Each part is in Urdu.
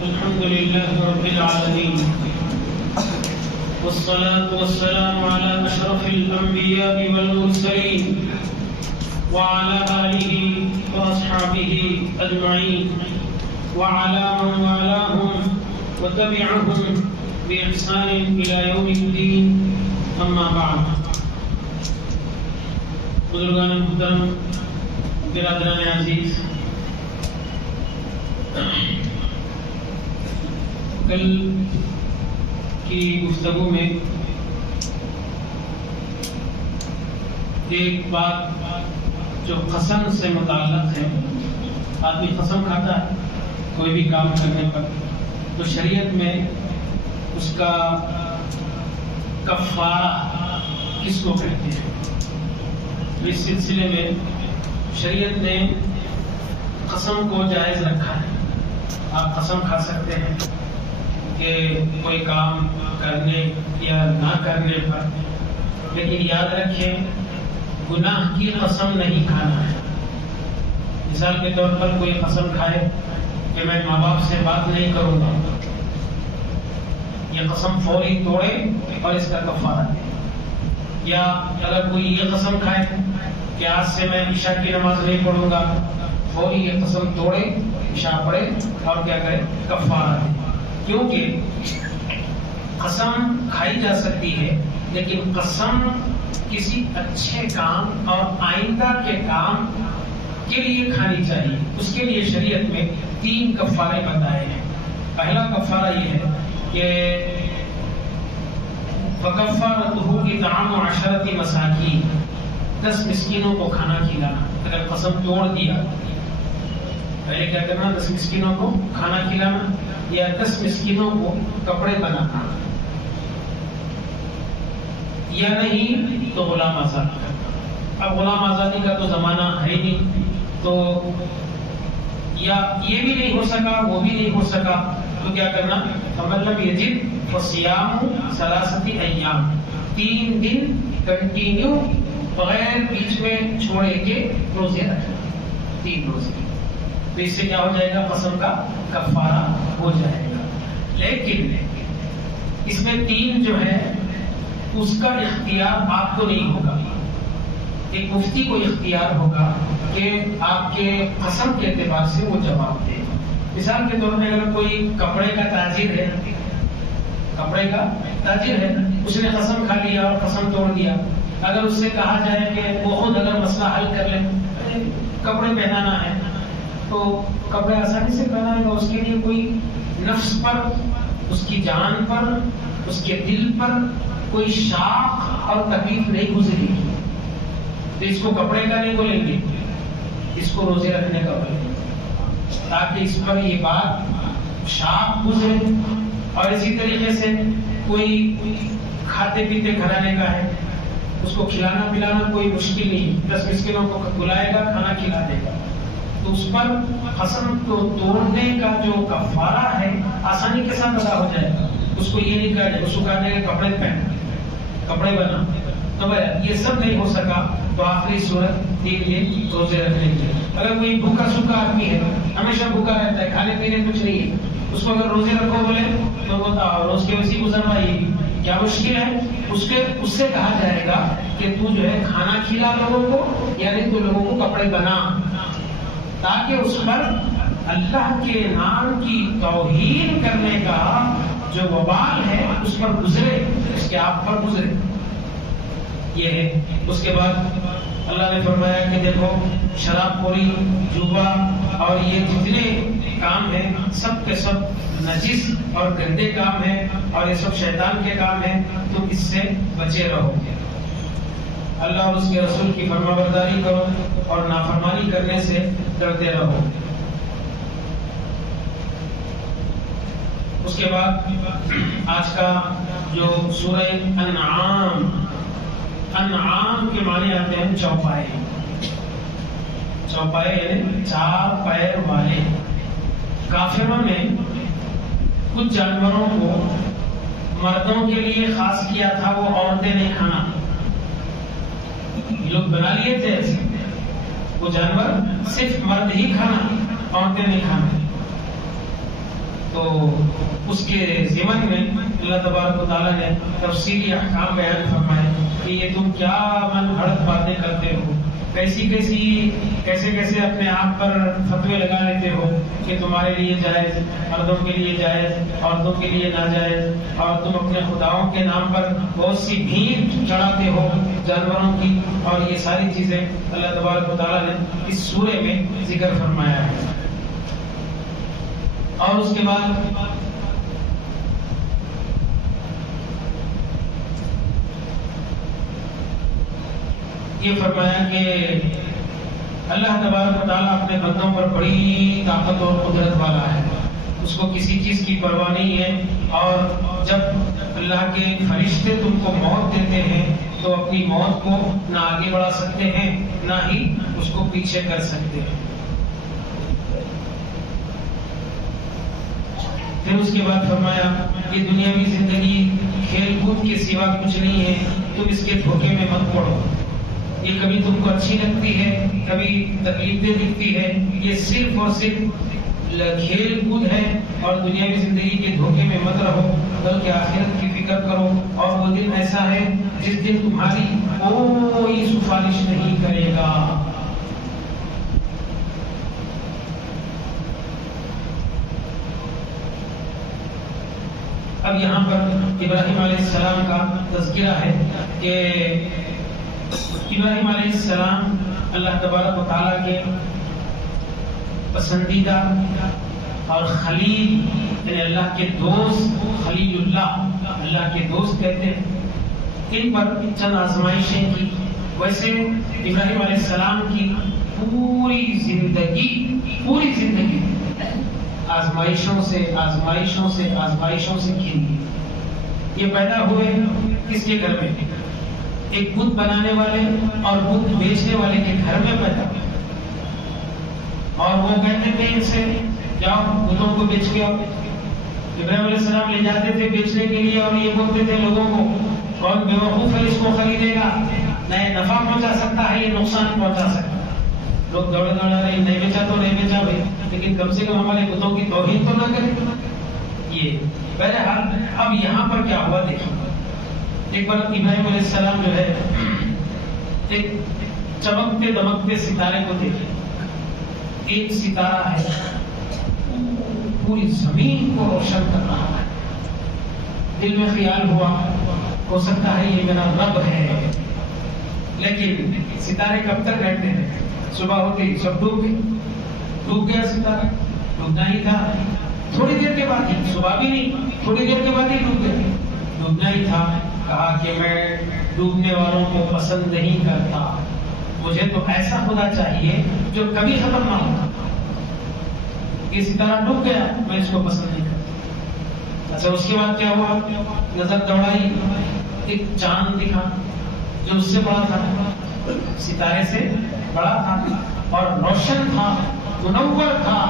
الحمد لله رب العالمين والصلاة والسلام على أشرف الأنبياء والمرسلين وعلى آله وأصحابه أجمعين وعلى من والاهم وتبعهم بإحسان إلى يوم الدين أما بعد. بزرگان محترم، برادران عزیز، کل کی گفتگو میں ایک بات جو قسم سے متعلق ہے، آدمی قسم کھاتا ہے کوئی بھی کام کرنے پر تو شریعت میں اس کا کفارہ کس کو کہتے ہیں. اس سلسلے میں شریعت نے قسم کو جائز رکھا ہے. آپ قسم کھا سکتے ہیں کہ کوئی کام کرنے یا نہ کرنے پر، لیکن یاد رکھیں گناہ کی قسم نہیں کھانا ہے. مثال کے طور پر کوئی قسم کھائے کہ میں ماں باپ سے بات نہیں کروں گا، یہ قسم فوری توڑے اور اس کا کفارہ دے. یا اگر کوئی یہ قسم کھائے کہ آج سے میں عشاء کی نماز نہیں پڑھوں گا، فوری یہ قسم توڑے، عشاء پڑھے اور کیا کرے، کفارہ دے. کیونکہ قسم کھائی جا سکتی ہے، لیکن قسم کسی اچھے کام اور آئندہ کے کام کے لیے کھانی چاہیے. اس کے لیے شریعت میں 3 کفارے بتائے ہیں. پہلا کفارہ یہ ہے کہ فَكَفَّارَتُهُ إِطْعَامُ 10 مساکین، 10 مسکینوں کو کھانا کھلانا. اگر قسم توڑ دیا، پہلے کیا کرنا، 10 مسکینوں کو کھانا کھلانا یا 10 مسکینوں کو کپڑے بنانا، یا نہیں تو غلام آزاد کرنا. اب غلام آزادی کا تو زمانہ ہے ہی نہیں، تو یا یہ بھی نہیں ہو سکا وہ بھی نہیں ہو سکا تو کیا کرنا، فَمَن لَّمْ يَجِدْ فَصِيَامُ 3 ایام، 3 دن کنٹینیو بغیر بیچ میں چھوڑے کے روزے رکھنا، 3 روزے. تو اس سے کیا ہو جائے گا، قسم کا کفارہ ہو جائے گا. لیکن اس میں 3 جو ہے اس کا اختیار آپ کو نہیں ہوگا. ایک مفتی کو اختیار ہوگا کہ آپ کے قسم کے اعتبار سے وہ جواب دے. مثال کے طور پر اگر کوئی کپڑے کا تاجر ہے، کپڑے کا تاجر ہے، اس نے قسم کھا لیا اور قسم توڑ دیا. اگر اس سے کہا جائے کہ وہ خود اگر مسئلہ حل کر لے، کپڑے پہنانا ہے تو کپڑے آسانی سے پہنائے گا. اس کے لیے کوئی نفس پر، اس کی جان پر، اس کے دل پر کوئی شاق اور تکلیف نہیں گزری تو اس کو کپڑے کا نہیں بولیں گے، اس کو روزے رکھنے کا بولیں گے، تاکہ اس پر یہ بات شاق گزرے. اور اسی طریقے سے کوئی کھاتے پیتے گھرانے کا ہے، اس کو کھلانا پلانا کوئی مشکل نہیں، 10 مسکینوں کو بلائے گا، کھانا کھلا دے گا، تو اس پر قسم کو توڑنے کا جو کفارہ ہے آسانی کے ساتھ ادا ہو جائے گا. اس کو یہ نہیں کہا جائے، اس کو کہا جائے گا کپڑے پہن، کپڑے بنا. تو یہ سب نہیں ہو سکا تو آخری صورت 3 دن روزے رکھنے کی. اگر کوئی بھوکا سوکھا آدمی ہے، ہمیشہ بھوکا رہتا ہے، کھانے پینے کچھ نہیں ہے، اس کو اگر روزے رکھو بولے تو بتاؤ روز کے ویسی گزرنا یہ کیا مشکل ہے. اس سے کہا جائے گا کہ تو جو ہے کھانا کھلا لوگوں کو، یعنی تو لوگوں کو کپڑے بنا، تاکہ اس پر اللہ کے نام کی توہین کرنے کا جو وبال ہے اس پر گزرے، اس کے آپ پر گزرے. یہ ہے. اس کے بعد اللہ نے فرمایا کہ دیکھو شراب خوری، جوا اور یہ جتنے کام ہیں سب کے سب نجس اور گندے کام ہیں اور یہ سب شیطان کے کام ہیں، تم اس سے بچے رہو. اللہ اور اس کے رسول کی فرما برداری کرو اور نافرمانی کرنے سے ڈرتے رہو. اس کے بعد آج کا جو سورہ انعام کے معنی آتے ہیں چوپائے. چوپائے یعنی 4 پیر والے. کافروں نے کچھ جانوروں کو مردوں کے لیے خاص کیا تھا، وہ عورتیں نہیں کھانا. لوگ بنا لیے تھے ایسے، وہ جانور صرف مرد ہی کھانا، عورتیں نہیں کھانا. تو اس کے ضمن میں اللہ تبارک و تعالیٰ نے تفصیلی احکام بیان فرمائے کہ یہ تم کیا من گھڑت باتیں کرتے ہو، کیسے اپنے آپ پر فتوے لگا لیتے ہو کہ تمہارے لیے جائز، مردوں کے لیے جائز، عورتوں کے لیے ناجائز، اور تم اپنے خداؤں کے نام پر بہت سی بھیڑ چڑھاتے ہو جانوروں کی، اور یہ ساری چیزیں اللہ تبارک و تعالیٰ نے اس سورے میں ذکر فرمایا ہے۔ اور اس کے بعد یہ فرمایا کہ اللہ تبارک و تعالیٰ اپنے بندوں پر بڑی طاقت اور قدرت والا ہے، اس کو کسی چیز کی پرواہ نہیں ہے، اور جب اللہ کے فرشتے تم کو موت دیتے ہیں تو اپنی موت کو نہ آگے بڑھا سکتے ہیں نہ ہی اس کو پیچھے کر سکتے ہیں۔ پھر اس کے بعد فرمایا کہ دنیاوی زندگی کھیل کود کے سوا کچھ نہیں ہے، تم اس کے دھوکے میں مت پڑو، یہ کبھی تم کو اچھی لگتی ہے، کبھی تکلیف دہ دکھتی ہے، یہ صرف اور صرف کھیل کود ہے، اور دنیاوی زندگی کے دھوکے میں مت رہو، بلکہ آخرت کی فکر کرو، اور وہ دن ایسا ہے جس دن تمہاری کوئی سفارش نہیں کرے گا۔ اب یہاں پر ابراہیم علیہ السلام کا تذکرہ ہے کہ ابراہیم علیہ السلام اللہ تبارک و تعالیٰ کے پسندیدہ اور خلیل، یعنی اللہ کے دوست، خلیل اللہ کے دوست کہتے ہیں، ان پر چند آزمائشیں کی۔ ویسے ابراہیم علیہ السلام کی پوری زندگی آزمائشوں سے گھری۔ یہ پیدا ہوئے کس کے گھر میں؟ ایک بت بنانے والے اور بت بیچنے والے کے گھر میں پیدا ہوئے، اور وہ کہتے تھے ان سے جاؤ بتوں کو بیچ کے آؤ۔ ابراہیم علیہ السلام لے جاتے تھے بیچنے کے لیے، اور یہ بولتے تھے لوگوں کو کون بیوقوف ہے اس کو خریدے گا، نہ نفع پہنچا سکتا ہے یہ نقصان پہنچا سکتا ہے۔ لوگ دوڑے رہے، نہیں بیچا تو نہیں بیچا بھائی، لیکن کم سے کم ہمارے بتوں کی توہین تو نہ کرے۔ یہ بہرحال اب یہاں پر کیا ہوا دیکھیں۔ ایک بار ابراہیم علیہ السلام جو ہے ایک چمکتے دمکتے ستارے کو دیکھے، ایک ستارہ ہے پوری زمین کو روشن کر رہا ہے۔ دل میں خیال ہوا ہو سکتا ہے یہ میرا رب ہے، لیکن ستارے کب تک رہتے ہیں؟ صبح ہوتی سب ڈوب گیا ستارہ، ڈوبنا ہی تھا، تھوڑی دیر کے بعد ہی، صبح بھی نہیں تھوڑی دیر کے بعد ہی ڈوب گیا، ڈوبنا ہی تھا۔ کہا کہ میں ڈوبنے والوں کو پسند نہیں کرتا، مجھے تو ایسا خدا چاہیے جو کبھی ختم نہ ہوتا۔ یہ ستارہ ڈوب گیا، میں اس کو پسند نہیں کرتا۔ اچھا اس کے بعد کیا ہوا؟ نظر دوڑائی، ایک چاند دکھا جو اس سے بڑا تھا، ستارے سے بڑا تھا اور روشن تھا، منور تھا،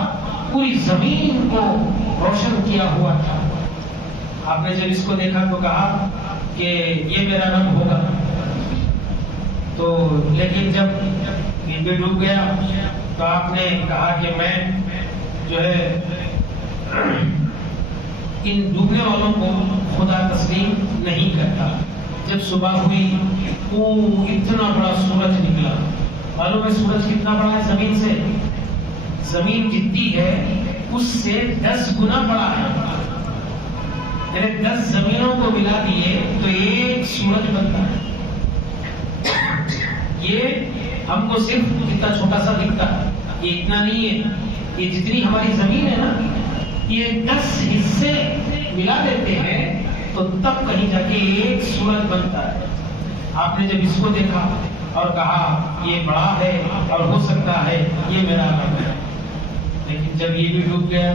پوری زمین کو روشن کیا ہوا تھا۔ آپ نے جب اس کو دیکھا تو کہا کہ یہ میرا رب ہوگا، تو لیکن جب یہ بھی ڈوب گیا تو آپ نے کہا کہ میں جو ہے ان ڈوبنے والوں کو خدا تسلیم نہیں کرتا۔ جب صبح ہوئی اتنا بڑا سورج نکلا، معلوم ہے سورج کتنا بڑا ہے زمین سے؟ زمین جتنی ہے اس سے 10 گنا بڑا ہے، یعنی 10 زمینوں کو ملا دیے تو ایک سورج بنتا ہے۔ یہ ہم کو صرف اتنا چھوٹا سا دکھتا ہے، یہ اتنا نہیں ہے، یہ جتنی ہماری زمین ہے نا یہ 10 حصے ملا دیتے ہیں تو تب کہیں جا کے ایک سورج بنتا ہے۔ آپ نے جب اس کو دیکھا اور کہا یہ بڑا ہے اور ہو سکتا ہے یہ میرا رب ہے، لیکن جب یہ بھی ڈوب گیا،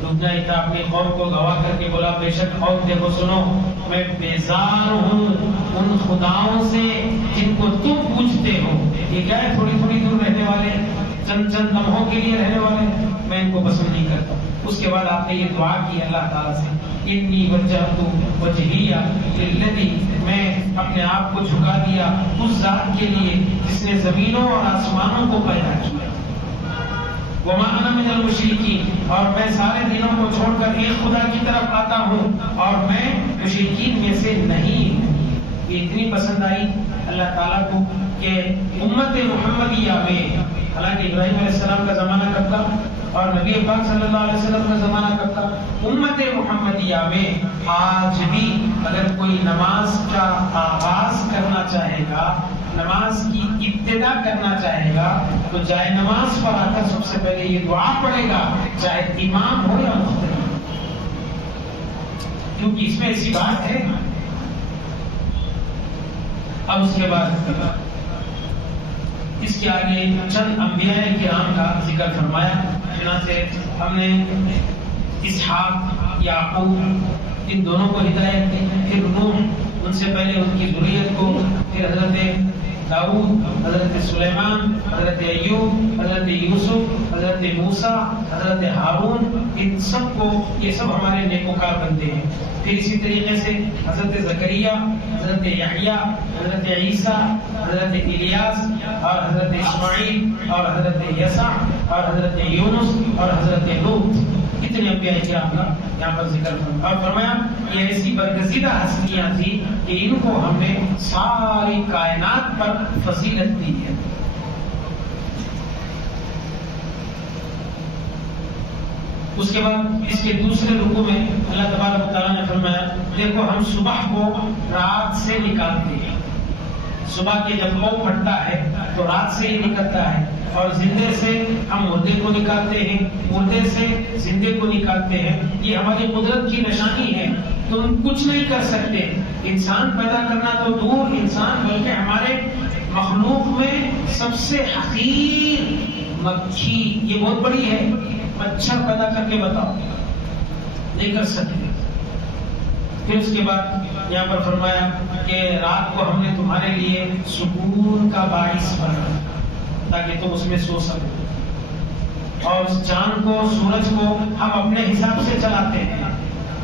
ڈوبنا ہی تھا، اپنی قوم کو گواہ کر کے بولا بے شک قوم دیکھو سنو، میں بیزار ہوں ان خداؤں سے جن کو تم پوجتے ہو۔ یہ کیا ہے؟ تھوڑی تھوڑی دور رہنے والے، چند چند لمحوں کے لیے رہنے والے، میں ان کو پسند نہیں کرتا۔ اس کے بعد آپ نے یہ دعا کی اللہ تعالیٰ سے، انی وجہت وجہی للذی، میں اپنے آپ کو جھکا دیا اس ذات کے لیے جس نے زمینوں اور آسمانوں کو پیدا کیا۔ وما انا من المشرکین، اور میں سارے دینوں کو چھوڑ کر ایک خدا کی طرف آتا ہوں اور میں مشرکین میں سے نہیں ہوں۔ یہ اتنی پسند آئی اللہ تعالیٰ کو کہ امت محمدیہ میں، حالانکہ ابراہیم علیہ السلام کا زمانہ کب تھا اور نبی پاک صلی اللہ علیہ وسلم کا زمانہ کب تھا؟ امت محمدیہ میں آج بھی اگر کوئی نماز کا آغاز کرنا چاہے گا، نماز کی ابتدا کرنا چاہے گا، تو جائے نماز پر آ کر سب سے پہلے یہ دعا پڑھے گا، چاہے امام ہو یا مقتدی، کیونکہ اس میں ایسی بات ہے۔ اب اس کے بعد اس کے آگے چند انبیاء کرام کا ذکر فرمایا، چنانچہ ہم نے اسحاق، یعقوب ان دونوں کو ہدایت دی، پھر نوح، ان سے پہلے ان کی ذریت کو، پھر حضرت داؤد، حضرت سلیمان، حضرت ایوب، حضرت یوسف، حضرت موسیٰ، حضرت ہارون، ان سب کو، یہ سب ہمارے نیکوکار بندے ہیں۔ پھر اسی طریقے سے حضرت زکریا، حضرت یحییٰ، حضرت عیسیٰ، حضرت الیاس اور حضرت اسماعیل اور حضرت یسع اور حضرت یونس اور حضرت لوط، اتنے انبیاء کرام کا یہاں پر ذکر فرمایا۔ یہ ایسی برگزیدہ ہستیاں تھیں کہ ان کو ہم نے ساری کائنات پر فضیلت دی ہے۔ اس کے بعد اس کے دوسرے رکوع میں اللہ تبارک و تعالیٰ نے فرمایا، دیکھو ہم صبح کو رات سے نکالتے ہیں، صبح کے جب وہ پھٹتا ہے تو رات سے ہی نکلتا ہے، اور زندے سے ہم مردے کو نکالتے ہیں، مردے سے زندے کو نکالتے ہیں۔ یہ ہماری قدرت کی نشانی ہے، تم کچھ نہیں کر سکتے۔ انسان پیدا کرنا تو دور، انسان بلکہ ہمارے مخلوق میں سب سے حقیر مکھی، یہ بہت بڑی ہے، مچھر پیدا کر کے بتاؤ، نہیں کر سکتے۔ پھر اس کے بعد یہاں پر فرمایا کہ رات کو ہم نے تمہارے لیے سکون کا باعث بنایا تاکہ تم اس میں سو سکو، اور اس چاند کو، سورج کو ہم اپنے حساب سے چلاتے ہیں،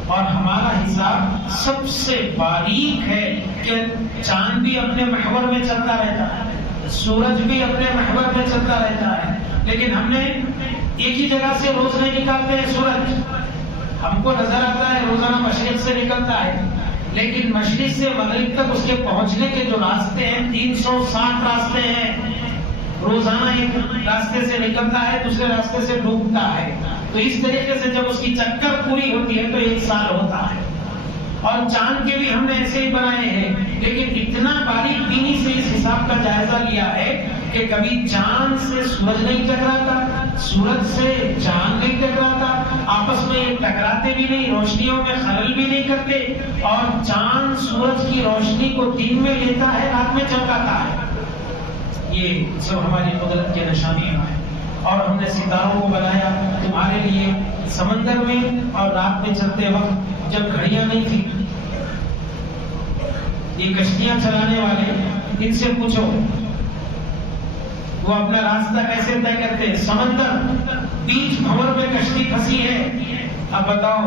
اور ہمارا حساب سب سے باریک ہے کہ چاند بھی اپنے محور میں چلتا رہتا ہے، سورج بھی اپنے محور میں چلتا رہتا ہے، لیکن ہم نے ایک ہی جگہ سے روز نہیں نکالتے ہیں سورج۔ ہم کو نظر آتا ہے روزانہ مشرق سے نکلتا ہے، لیکن مشرق سے مغرب تک اس کے پہنچنے کے جو راستے ہیں 360 راستے ہیں، روزانہ ایک راستے سے نکلتا ہے، دوسرے راستے سے ڈوبتا ہے، تو اس طریقے سے جب اس کی چکر پوری ہوتی ہے تو 1 سال ہوتا ہے۔ اور چاند کے بھی ہم نے ایسے ہی بنائے ہیں، لیکن اتنا باریک بینی سے اس حساب کا جائزہ لیا ہے کہ کبھی چاند سے سورج نہیں ٹکراتا، سورج سے چاند نہیں ٹکراتا، آپس میں یہ ٹکراتے بھی نہیں، روشنیوں میں خلل بھی نہیں کرتے، اور چاند سورج کی روشنی کو دن میں لیتا ہے، رات میں چمکاتا ہے۔ یہ سب ہماری قدرت کے نشانیاں ہیں۔ اور ہم نے ستاروں کو بنایا تمہارے لیے سمندر میں، اور رات میں چلتے وقت جب گھڑیاں نہیں تھی، یہ کشتیاں چلانے والے، ان سے پوچھو وہ اپنا راستہ کیسے طے کرتے ہیں؟ سمندر بیچ بھنور میں کشتی پھنسی ہے، اب بتاؤ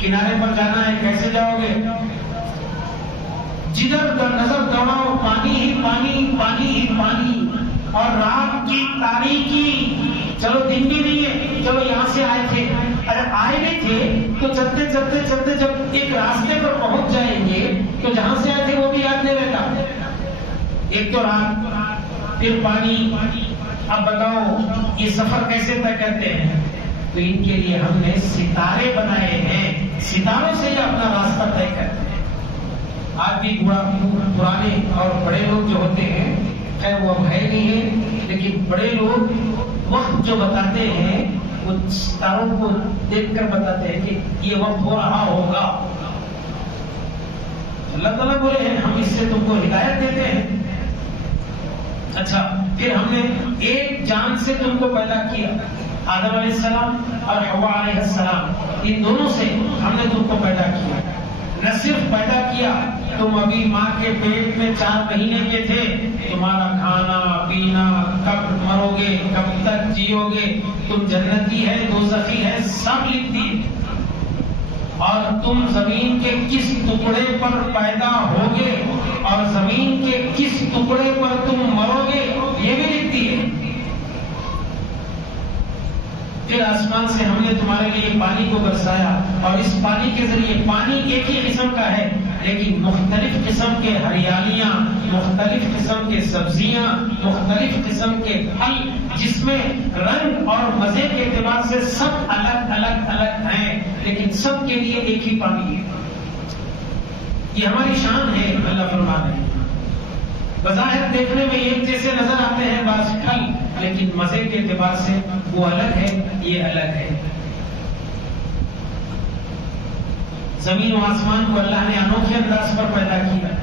کنارے پر جانا ہے، کیسے جاؤ گے؟ جدھر نظر دوڑاؤ پانی ہی پانی، پانی ہی پانی، اور رات کی تاریکی، چلو دن بھی نہیں ہے، چلو یہاں سے آئے تھے، اگر آئے نہیں تھے تو چلتے چلتے چلتے جب ایک راستے پر پہنچ جائیں گے تو جہاں سے آئے تھے وہ بھی یاد نہیں رہتا۔ ایک تو رات، پھر پانی، اب بتاؤ یہ سفر کیسے طے کرتے ہیں؟ تو ان کے لیے ہم نے ستارے بنائے ہیں، ستاروں سے یہ اپنا راستہ طے کرتے ہیں۔ آج بھی پرانے اور بڑے لوگ جو ہوتے ہیں، خیر وہ اب ہے نہیں ہے، لیکن بڑے لوگ وقت جو بتاتے ہیں وہ ستاروں کو دیکھ کر بتاتے ہیں کہ یہ وقت ہو رہا ہوگا۔ اللہ تعالیٰ بولے ہیں ہم اس سے تم کو ہدایت دیتے ہیں۔ اچھا، پھر ہم نے ایک جان سے تم کو پیدا کیا، آدم علیہ السلام اور حوا علیہ السلام، ان دونوں سے ہم نے تم کو پیدا کیا۔ نہ صرف پیدا کیا، تم ابھی ماں کے پیٹ میں 4 مہینے کے تھے، تمہارا کھانا پینا، کب مرو گے، کب تک جیو گے، تم جنتی ہے دوزخی ہے، سب لکھ دیے، اور تم زمین کے کس ٹکڑے پر پیدا ہوگے اور زمین کے کس ٹکڑے پر تم مرو گے یہ بھی لکھ دیے۔ پھر آسمان سے ہم نے تمہارے لیے پانی کو برسایا اور اس پانی کے ذریعے، پانی ایک ہی قسم کا ہے لیکن مختلف قسم کے ہریالیاں، مختلف قسم کے سبزیاں، مختلف قسم کے پھل، جس میں رنگ اور مزے کے اعتبار سے سب الگ الگ الگ ہیں لیکن سب کے لیے ایک ہی پانی ہے۔ یہ ہماری شان ہے، اللہ فرما رہے ہیں۔ بظاہر دیکھنے میں ایک جیسے نظر آتے ہیں بعض پھل، لیکن مزے کے اعتبار سے وہ الگ ہے، یہ الگ ہے۔ زمین و آسمان کو اللہ نے انوکھے انداز پر پیدا کیا۔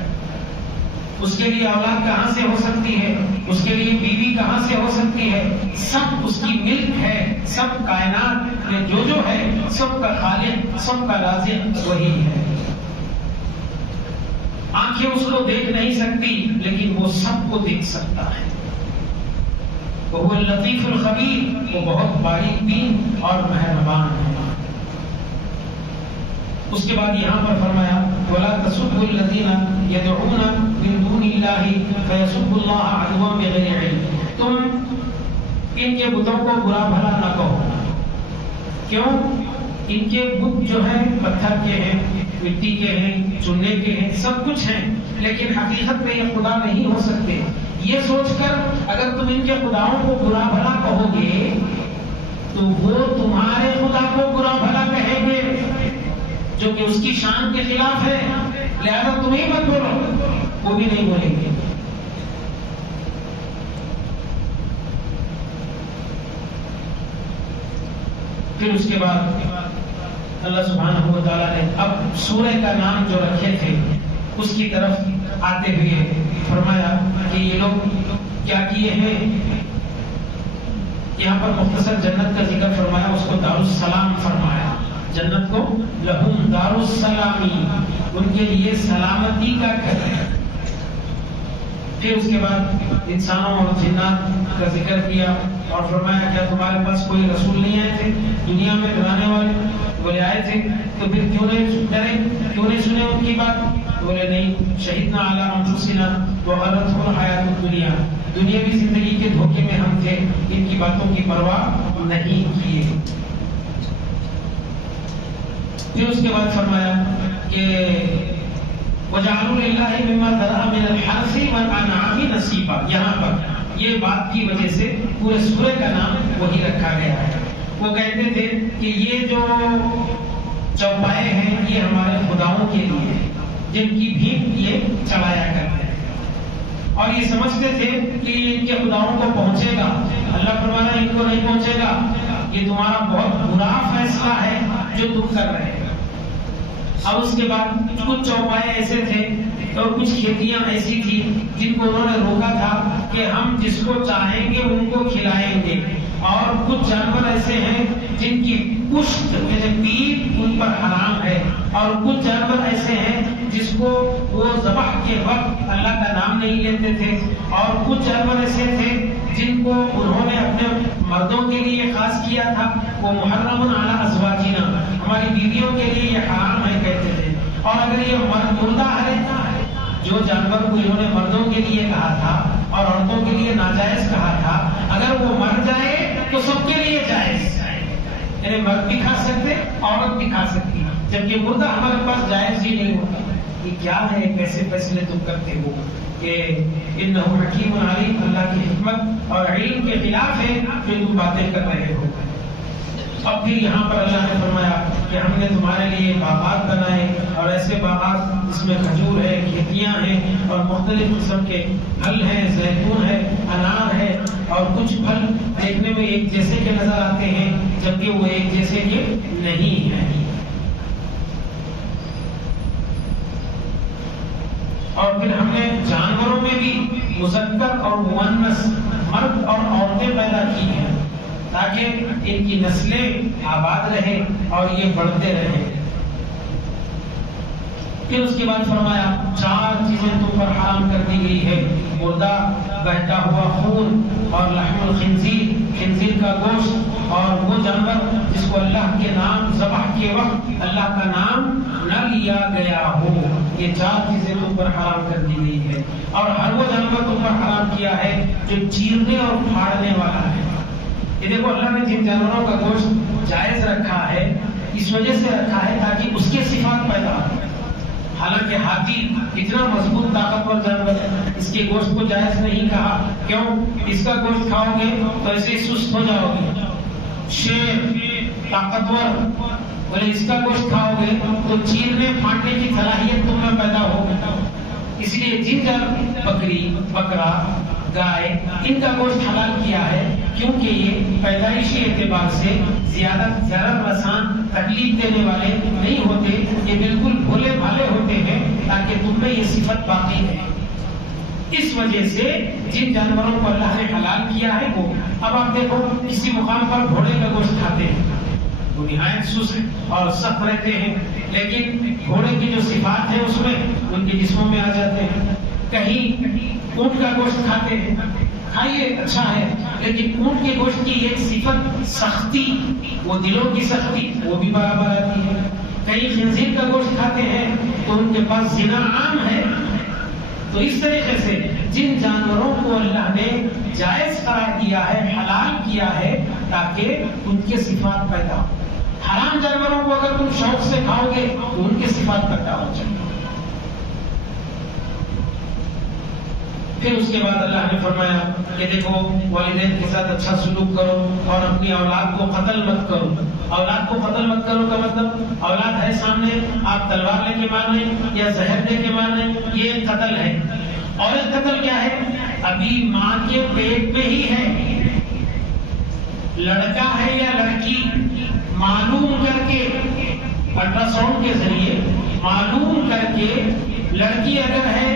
اس کے لیے اولاد کہاں سے ہو سکتی ہے، اس کے لیے بیوی کہاں سے ہو سکتی ہے، سب اس کی ملک ہے۔ سب کائنات میں جو ہے سب کا خالق، سب کا رازق وہی ہے۔ آنکھیں اس کو دیکھ نہیں سکتی لیکن وہ سب کو دیکھ سکتا ہے۔ وہ اللطیف الخبیر، وہ بہت باریک بین اور مہربان ہے۔ اس کے بعد یہاں پر فرمایا وَلَا تَسُبُّوا الَّذِينَ يَدْعُونَ مِن دُونِ اللَّهِ فَيَسُبُّوا اللَّهَ عَدْوًا بِغَيْرِ عِلْمٍ۔ تم ان کے بتوں کو برا بھلا نہ کہو۔ کیوں؟ ان کے بت جو ہیں پتھر کے ہیں، مٹی کے ہیں، چننے کے ہیں، سب کچھ ہیں، لیکن حقیقت میں یہ خدا نہیں ہو سکتے۔ یہ سوچ کر اگر تم ان کے خداؤں کو برا بھلا کہو گے تو وہ تمہارے خدا کو برا بھلا کہیں گے جو کہ اس کی شان کے خلاف ہے، لہذا تم ہی مت بولو، وہ بھی نہیں بولیں گے۔ پھر اس کے بعد اللہ سبحانہ و تعالیٰ نے اب سورہ کا نام جو رکھے تھے اس کی طرف آتے ہوئے فرمایا کہ یہ لوگ کیا کیے ہیں۔ یہاں پر مختصر جنت کا ذکر فرمایا، اس کو دار السلام فرمایا۔ جنت کو لہم دار السلامی، ان کے لیے سلامتی کا گھر ہے۔ پھر اس کے بعد انسانوں اور جنات کا ذکر کیا اور فرمایا کیا تمہارے پاس کوئی رسول نہیں آئے تھے دنیا میں ڈرانے والے؟ بولے آئے تھے، تو پھر کیوں نہیں ڈرے، کیوں نہیں سنے ان کی بات؟ بولے نہیں، شہدنا علی انفسنا وغرتهم الحیات الدنیا، دنیاوی زندگی کے دھوکے میں ہم تھے، ان کی باتوں کی پرواہ نہیں کیے۔ پھر اس کے بعد فرمایا کہ وَجَعَلُوا لِلَّهِ مِمَّا ذَرَأَ مِنَ الْحَرْثِ وَالْأَنْعَامِ نَصِيبًا، یہاں پر یہ بات کی وجہ سے پورے سورہ کا نام وہی رکھا گیا ہے۔ وہ کہتے تھے کہ یہ جو چوپائے ہیں یہ ہمارے خداؤں کے لیے ہیں جن کی بھیک یہ چڑھایا کرتے ہیں، اور یہ سمجھتے تھے کہ ان کے خداؤں کو پہنچے گا۔ اللہ فرمانا ان کو نہیں پہنچے گا، یہ تمہارا بہت برا فیصلہ ہے جو تم کر رہے ہیں۔ اب اس کے بعد کچھ چوپائے ایسے تھے اور کچھ کھیتیاں ایسی تھی جن کو انہوں نے روکا تھا کہ ہم جس کو چاہیں گے ان کو کھلائیں گے، اور کچھ جانور ایسے ہیں جن کی پشت یعنی پیٹھ ان پر حرام ہے، اور کچھ جانور ایسے ہیں جس کو وہ ذبح کے وقت اللہ کا نام نہیں لیتے تھے، اور کچھ جانور ایسے تھے جن کو انہوں نے اپنے مردوں کے لیے خاص کیا تھا، وہ محرم علی ازواجنا، ہماری بیویوں کے لیے یہ حرام ہے کہتے تھے۔ اور اگر یہ مردہ ہے، جو جانور کو انہوں نے مردوں کے لیے کہا تھا اور عورتوں کے لیے ناجائز کہا تھا، اگر وہ مر جائے تو سب کے لیے جائز، یعنی مرد بھی کھا سکتے، عورت بھی کھا سکتی، جبکہ مردہ ہمارے پاس جائز ہی نہیں ہوتا۔ یہ کیا ہے، کیسے فیصلے تم کرتے ہو کہ انہ حکیم علیم، اللہ کی حکمت اور علم کے خلاف ہے جو تم باتیں کر رہے ہو۔ اب پھر یہاں پر اللہ نے فرمایا کہ ہم نے تمہارے لیے باغات بنائے، اور ایسے باغات جس میں کھجور ہے، کھیتیاں ہیں، اور مختلف قسم کے پھل ہیں، زیتون ہے، انار ہے، اور کچھ پھل دیکھنے میں ایک جیسے کے نظر آتے ہیں جبکہ وہ ایک جیسے کے نہیں ہیں۔ اور پھر ہم نے جانوروں میں بھی مذکر اور مؤنث، مرد اور عورتیں پیدا کی ہیں تاکہ ان کی نسلیں آباد رہیں اور یہ بڑھتے رہیں۔ پھر اس کے بعد فرمایا 4 چیزیں تم پر حرام کر دی گئی ہے، مردہ، بہتا ہوا خون، اور لحم الخنزیر، خنزیر کا گوشت، اور وہ جانور جس کو اللہ کے نام ذبح کے وقت اللہ کا نام نہ لیا گیا ہو۔ یہ 4 چیزیں تم پر حرام کر دی گئی ہے، اور ہر وہ جانور تم پر حرام کیا ہے جو چیرنے اور پھاڑنے والا ہے۔ یہ دیکھو اللہ نے جن جانوروں کا گوشت جائز رکھا ہے اس وجہ سے رکھا ہے تاکہ اس کے صفات پیدا ہو. حالانکہ ہاتھی اتنا مضبوط طاقتور جانور ہے, اس کے گوشت کو جائز نہیں کہا. کیوں؟ اس کا گوشت کھاؤ گے تو ایسے سست ہو جاؤ گے. شیر طاقتور, بولے اس کا گوشت کھاؤ گے تو چیرنے پھاڑنے کی صلاحیت تم میں پیدا ہوگی. اس لیے جن بکری, بکرا, گائے ان کا گوشت حلال کیا ہے کیونکہ یہ پیدائشی اعتبار سے زیادہ ضرر رسان, تکلیف دینے والے نہیں ہوتے. یہ بالکل بھولے بھالے ہوتے ہیں تاکہ تم میں یہ صفت باقی ہے. اس وجہ سے جن جانوروں کو اللہ نے حلال کیا ہے وہ. اب آپ دیکھو کسی مقام پر گھوڑے کا گوشت کھاتے ہیں, وہ نہایت سست اور سخت رہتے ہیں, لیکن گھوڑے کی جو صفات ہے اس میں ان کے جسموں میں آ جاتے ہیں. کہیں اونٹ کا گوشت کھاتے ہیں, کھائیے اچھا ہے, لیکن اونٹ کے گوشت کی ایک صفت سختی, وہ دلوں کی سختی وہ بھی برابر آتی ہے. کہیں خنزیر کا گوشت کھاتے ہیں تو ان کے پاس زنا عام ہے. تو اس طریقے سے جن جانوروں کو اللہ نے جائز قرار دیا ہے, حلال کیا ہے تاکہ ان کے صفات پیدا ہو. حرام جانوروں کو اگر تم شوق سے کھاؤ گے تو ان کے صفات پیدا ہو جائیں گے. پھر اس کے بعد اللہ نے فرمایا کہ دیکھو والدین کے ساتھ اچھا سلوک کرو اور اپنی اولاد کو قتل مت کرو. اولاد کو قتل مت کرو کا مطلب اولاد ہے سامنے, آپ تلوار لے کے ماریں یا زہر دے کے ماریں, یہ ایک قتل ہے. اور ایک قتل کیا ہے, ابھی ماں کے پیٹ میں ہی ہے, لڑکا ہے یا لڑکی, معلوم کر کے الٹرا ساؤنڈ کے ذریعے معلوم کر کے, لڑکی اگر ہے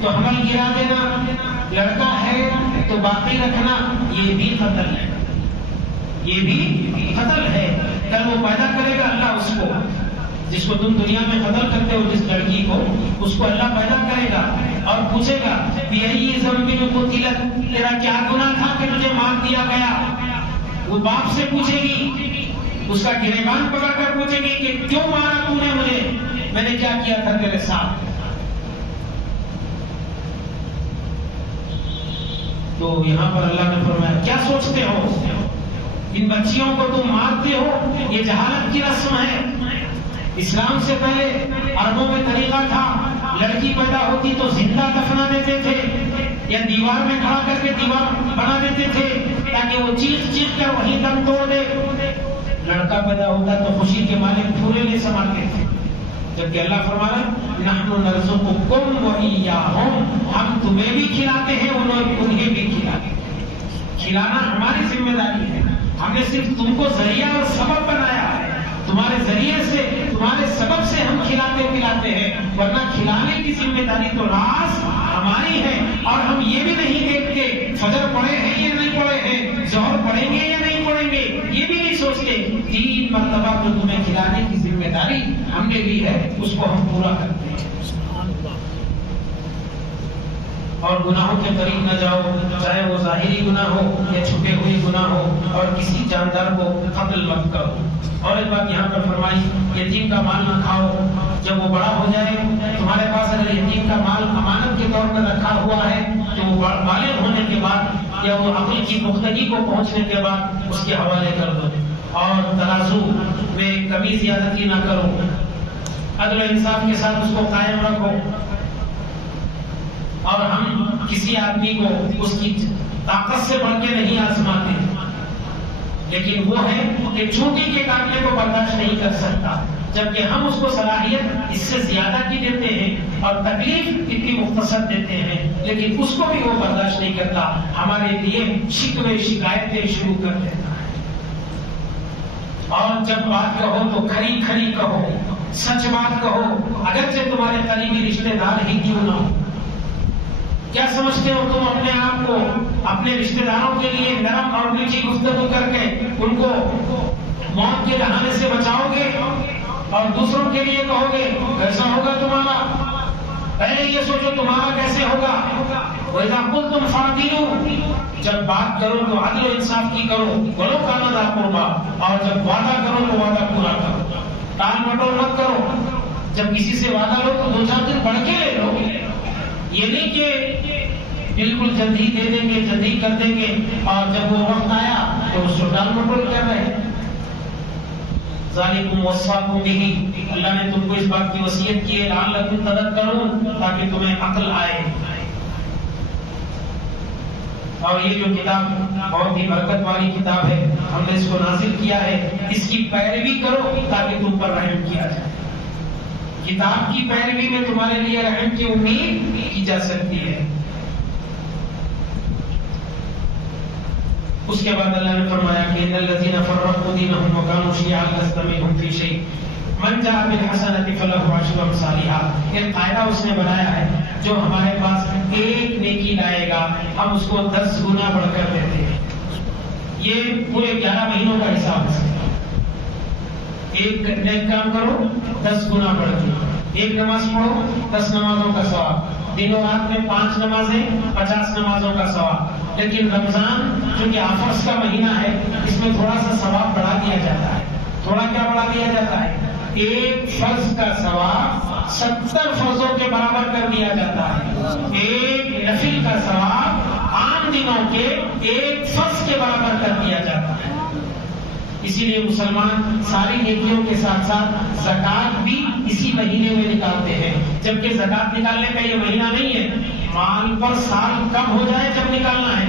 تو حمل گرا دینا, لڑکا ہے تو باقی رکھنا, یہ بھی قتل ہے. یہ بھی قتل ہے. کل وہ پیدا کرے گا اللہ اس کو, جس کو تم دنیا میں قتل کرتے ہو, جس لڑکی کو, اس کو اللہ پیدا کرے گا اور پوچھے گا بِأَيِّ ذَنبٍ قُتِلَتْ, تیرا کیا گناہ تھا کہ تجھے مار دیا گیا. وہ باپ سے پوچھے گی, اس کا گریبان پکڑ کر پوچھے گی کہ کیوں مارا تو نے مجھے, میں نے کیا کیا تھا تیرے ساتھ. تو یہاں پر اللہ نے فرمایا کیا سوچتے ہو, ان بچیوں کو تم مارتے ہو, یہ جہالت کی رسم ہے. اسلام سے پہلے عربوں میں طریقہ تھا, لڑکی پیدا ہوتی تو زندہ دفنا دیتے تھے یا دیوار میں کھڑا کر کے دیوار بنا دیتے تھے تاکہ وہ چیخ چیخ کر وہیں دم توڑ دے. لڑکا پیدا ہوتا تو خوشی کے مالک پورے لے سنبھالتے تھے. جبکہ اللہ فرمایا نحن نرزقکم وإیاہم, ہم تمہیں بھی کھلاتے ہیں انہیں بھی کھلاتے ہیں. کھلانا ہماری ذمہ داری ہے. ہم نے صرف تم کو ذریعہ اور سبب بنایا ہے, تمہارے ذریعے سے تمہارے سبب سے ہم کھلاتے پلاتے ہیں, ورنہ کھلانے کی ذمہ داری تو راز ہماری ہے. اور ہم یہ بھی نہیں دیکھتے فجر پڑھے ہیں یا نہیں پڑھے ہیں, ظہر پڑھیں گے یا نہیں پڑھیں گے, یہ بھی نہیں سوچتے. 3 مرتبہ جو تمہیں کھلانے کی ذمہ داری ہم نے لی ہے اس کو ہم پورا کرتے ہیں. اور گناہوں کے قریب نہ جاؤ, چاہے وہ ظاہری گناہ ہو یا چھپے ہوئے گناہ ہو, اور کسی جاندار کو قتل مت کرو. اور ایک بات یہاں پر فرمائی, یتیم کا مال نہ کھاؤ. جب وہ بڑا ہو جائے, تمہارے پاس اگر یتیم کا مال امانت کے طور پر رکھا ہوا ہے تو وہ بالغ ہونے کے بعد یا وہ عقل کی پختگی کو پہنچنے کے بعد اس کے حوالے کر دو. اور ترازو میں کمی زیادتی نہ کرو, عدل و انصاف کے ساتھ اس کو قائم رکھو. اور ہم کسی آدمی کو اس کی طاقت سے بڑھ کے نہیں آزماتے, لیکن وہ ہے کہ چونٹی کے کاٹنے کو برداشت نہیں کر سکتا, جبکہ ہم اس کو صلاحیت اس سے زیادہ کی دیتے ہیں اور تکلیف اتنی مختصر دیتے ہیں, لیکن اس کو بھی وہ برداشت نہیں کرتا. ہمارے لیے شکوے شکایتیں شروع کر دیتا ہے. اور جب بات کہو تو کھری کھری کہو, سچ بات کہو, اگرچہ تمہارے قریبی رشتے دار ہی کیوں نہ ہو. کیا سمجھتے ہو تم اپنے آپ کو اپنے رشتے داروں کے لیے نرم اور میٹھی گفتگو کر کے ان کو موت کے دہانے سے بچاؤ گے اور دوسروں کے لیے کہو گے کیسا ہوگا تمہارا؟ پہلے یہ سوچو تمہارا کیسے ہوگا. وَإِذَا قُلْتُمْ فَاعْدِلُوا, جب بات کرو تو عدل و انصاف کی کرو, وَلَوْ كَانَ ذَا قُرْبَىٰ, اور جب وعدہ کرو تو وعدہ پورا کرو, ٹال مٹول مت کرو. جب کسی سے وعدہ لو تو 2-4 دن بڑھ کے لے لو, یہ نہیں کہ بالکل جلدی دے دیں گے, جلدی کر دیں گے, اور جب وہ وقت آیا تو اس کو ٹال مٹول کر رہے ہیں. ذالکم وصاکم بہ، اللہ نے تم کو اس بات کی وصیت کی ہے لعلکم تذکرون، تاکہ تمہیں عقل آئے. اور یہ جو کتاب بہت ہی برکت والی کتاب ہے، ہم نے اس کو نازل کیا ہے، اس کی پیروی کرو تاکہ تم پر رحم کیا جائے. کتاب کی پیروی میں تمہارے لیے رحم کی امید کی جا سکتی ہے. اس کے بعد اللہ نے فرمایا کہ ان الذين فرقوا دينهم وكانوا شيعا لست منهم في شيء من جاء بالحسنة فله عشر امثالها. یہ قاعدہ اس نے بنایا ہے، جو ہمارے پاس ایک نیکی لائے گا ہم اس کو 10 گنا بڑھ کر دیتے ہیں. یہ پورے 11 مہینوں کا حساب ہے. ایک نیک کام کرو 10 گنا بڑھ کے، ایک نماز پڑھو 10 نمازوں کا ثواب، دن و رات میں 5 نمازیں 50 نمازوں کا ثواب. لیکن رمضان جو کہ آفرز کا مہینہ ہے، اس میں تھوڑا سا ثواب بڑھا دیا جاتا ہے. تھوڑا کیا بڑھا دیا جاتا ہے؟ ایک فرض کا ثواب 70 فرضوں کے برابر کر دیا جاتا ہے. ایک نفل کا ثواب عام دنوں کے ایک فرض کے برابر کر دیا جاتا ہے. اسی لیے مسلمان ساری نیکیوں کے ساتھ ساتھ زکات بھی اسی مہینے میں نکالتے ہیں، جبکہ زکات نکالنے کا یہ مہینہ نہیں ہے. مال پر سال کب ہو جائے جب نکالنا ہے،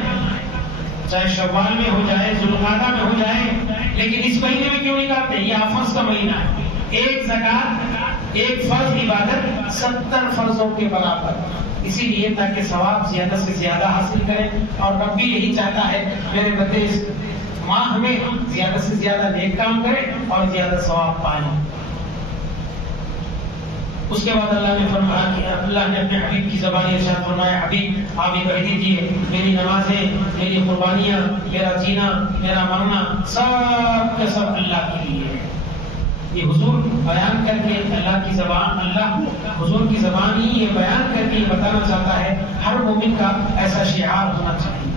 چاہے شوال میں ہو جائے، ذوالقعدہ میں ہو جائے، لیکن اس مہینے میں کیوں نکالتے ہیں؟ یہ آفرز کا مہینہ ہے. ایک زکات، ایک فرض عبادت 70 فرضوں کے برابر. اسی لیے تاکہ ثواب زیادہ سے زیادہ حاصل کریں، اور رب بھی یہی چاہتا ہے میرے بندے اس ماہ میں زیادہ سے زیادہ نیک کام کریں اور زیادہ ثواب پائیں. اس کے بعد اللہ نے فرمایا کہ اللہ نے اپنے حبیب کی زبان ارشاد فرمایا، حبیب آپ یہ کہہ دیجیے میری نمازیں، میری قربانیاں، میرا جینا، میرا مرنا سب کے سب اللہ کے لیے ہے. یہ حضور بیان کر کے اللہ کی زبان، اللہ حضور کی زبان ہی یہ بیان کر کے یہ بتانا چاہتا ہے ہر مومن کا ایسا شعار ہونا چاہیے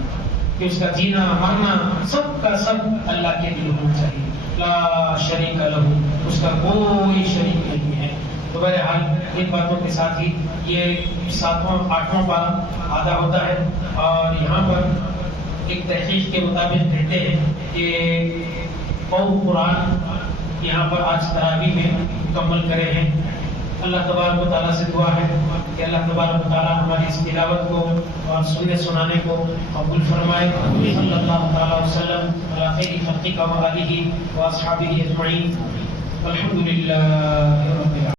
کہ اس کا جینا مرنا سب کا سب اللہ کے لیے ہونا چاہیے. لا شریک لہ، اس کا کوئی شریک نہیں ہے. تو بہرحال ان باتوں کے ساتھ ہی یہ 7واں 8واں پارہ آدھا ہوتا ہے، اور یہاں پر ایک تحقیق کے مطابق کہتے ہیں کہ قوم قرآن یہاں پر آج تراویح میں مکمل کرے ہیں. اللہ تبارک و تعالیٰ سے دعا ہے کہ اللہ تبارک و تعالیٰ ہماری اس تلاوت کو اور سننے سنانے کو قبول فرمائے. صلی اللہ تعالیٰ وسلم علی خیر خلقہ و آلہ و اصحابہ اجمعین. الحمدللہ رب العالمین.